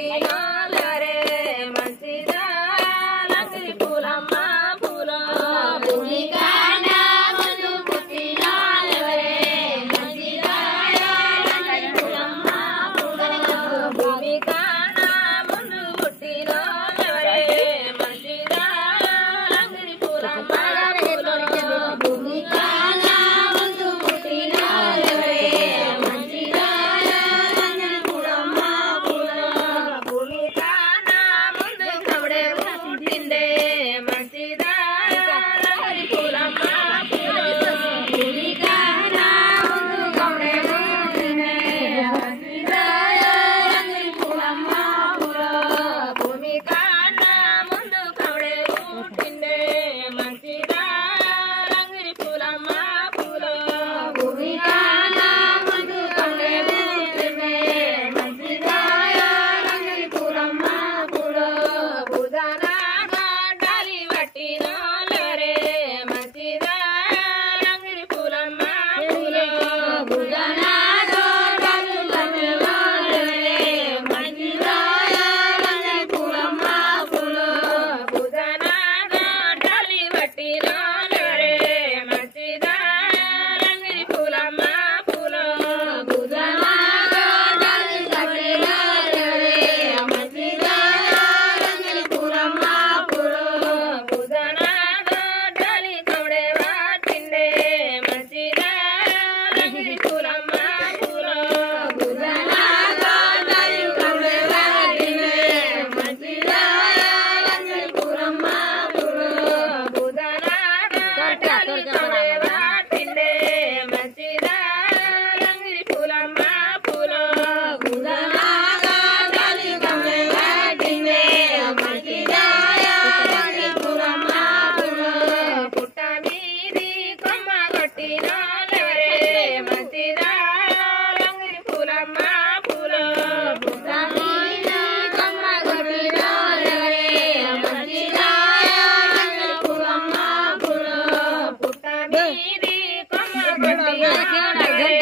పుట్టినోలరే మంచిదా లంగిరి పూలమ్మ పూల భూమి కాన ముందు పుట్టినోలరే మంచిదా లంగిరి పూలమ్మ పూల భూమి కాన ముందు పుట్టినోలరే మంచిదా లంగిరి పూలమ్మ పూల భూమి కాన ముందు పుట్టినోలరే మంచిదా లంగిరి పూలమ్మ పూల భూమి కాన ముందు కవడే పుట్టిండే మంచిదా లంగిరి పూలమ్మ పూల భూమి కాన ముందు కవడే పుట్టిండే మంచిదా లంగిరి పూలమ్మ పూల భూమి కాన ముందు కవడే పుట్టిండే మంచిదా లంగిరి పూలమ్మ పూల భూమి కాన ముందు కవడే పుట్టిండే మంచిదా లంగిరి పూలమ్మ పూల బుధన గాలి పట్టినోలరే మంచిదా లంగిరి పూలమ్మ పూల బుధన గాలి పట్టినోలరే మంచిదా లంగిరి పూలమ్మ పూల బుధన గాలి పట్టినోలరే మంచిదా లంగిరి పూలమ్మ పూల బుధన గాలి పట్టినోలరే మంచిదా లంగిరి పూలమ్మ పూల బుధన గాలి కవడే వాటిండే మంచిదా లంగిరి పూలమ్మ పూల బుధన గాలి కవడే వాటిండే మంచిదా లంగిరి పూలమ్మ పూల బుధన గాలి కవడే వాటిండే మంచిదా లంగిరి పూలమ్మ పూల బుధన గాలి కవడే వాటిండే మంచిదా లంగిరి పూలమ్మ పూల పుట్ట మీది కొమ్మ కొట్టినోలరే మంచిదా లంగిరి పూలమ్మ పూల పుట్ట మీది కొమ్మ కొట్టినోలరే మంచిదా లంగిరి పూలమ్మ పూల పుట్ట మీది కొమ్మ కొట్టినోలరే